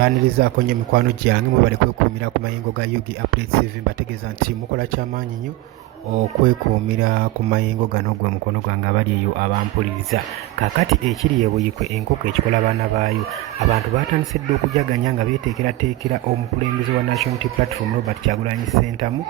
Mbanirizaako nnyo mikwano gyange mwebale kwekuumira ku mayengo ga UG Updates TV. Mbategeeza nti mukola kyamaanyi nnyo okwekuumira ku mayengo gano gwe mukono gwange abali eyo abampuliriza. Kaakati ekiri ebuyikwe enkoko ekikola abaana baayo. Abantu baatandise dda okujaganya nga beeteekerateekera omukulembeze wa National Unity Platform Robert Kyagulanyi Ssentamu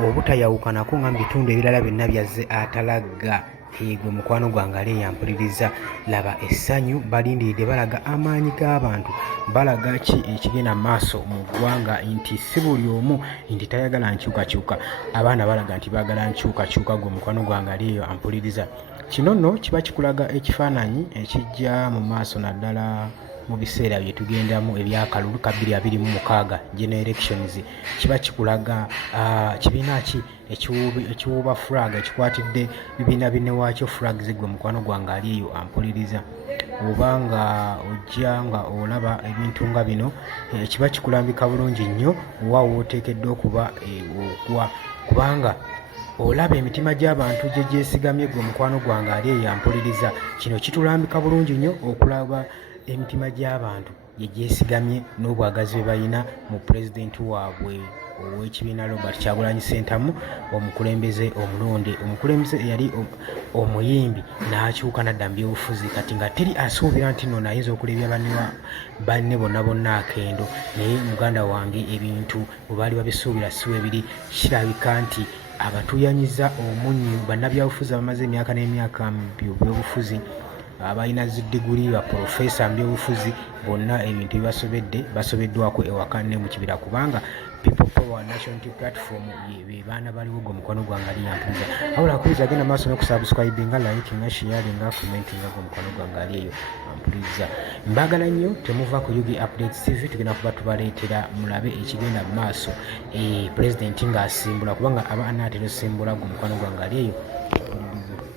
obutayawukanako nga mu bitundu ebirala byonna byazze atalagga. Gwe mukwano gwange ali eyampuliriza, laba essanyu balindiridde balaga amaanyi g'abantu, balaga ki ekigenda maaso mu ggwanga, nti si buli omu nti tayagala nkyukakyuka. Abaana balaga nti baagala nkyukakyuka. Gwe mukwano gwange ali eyo ampuliriza. Kino nno kiba kikulaga ekifaananyi ekijja mu maaso naddala mu biseera bye tugendamu ebyakalulu ka 2026 general elections. Kiba kikulaga kibiina ki ekiwuuba flag ekikwatidde bibiina binne waakyo flag zigwe mukwano gwange ali eyo ampuliriza. Oba nga ojja nga olaba ebintu nga bino kiba kikulambika bulungi nnyo wa wooteekeddwa okuba ogwa, kubanga olaba emitima gy'abantu gye gyesigamye. Gwe mukwano gwange ali eyo ampuliriza. Kino kitulambika bulungi nnyo okulaba emitima gy'abantu gye gyesigamye n'obwagazi bwe balina mu pulezidenti waabwe ow'ekibiina Robert Kyagulanyi Ssentamu, omukulembeze omulonde. Omukulembeze eyali omuyimbi n'akyuka n'adda mu byobufuzi, kati nga teri asuubira nti nno ayinza okulebya banne bonna bonna akendo. Naye muganda wange ebintu bwe baali babisuubira si we biri. Kirabika nti abatuuyanyiza omunnyu bannabyabufuzi abamaze emyaka n'emyaka mu byobufuzi, abalina ziddiguli ba profesa mu byobufuzi, bonna ebintu bibasobedde basobeddwako ewaka ne mu kibira, kubanga People Power National Unity Platform be baana baliwo. Gwe mukwano gwange ali ampuliriza. Awula akubiriza agenda maaso n'okusubscribinga, likinga, sharinga, commentinga. Gwe mukwano gwange ali eyo ampuliriza. Mbagala nnyo, temuva ku UG Updates TV. Tugenda kuba tubaleetera mulabe ekigenda mu maaso pulezidenti ng'asimbula, kubanga aba anaatera osimbula. Gwe mukwano gwange ali eyo ampuliriza.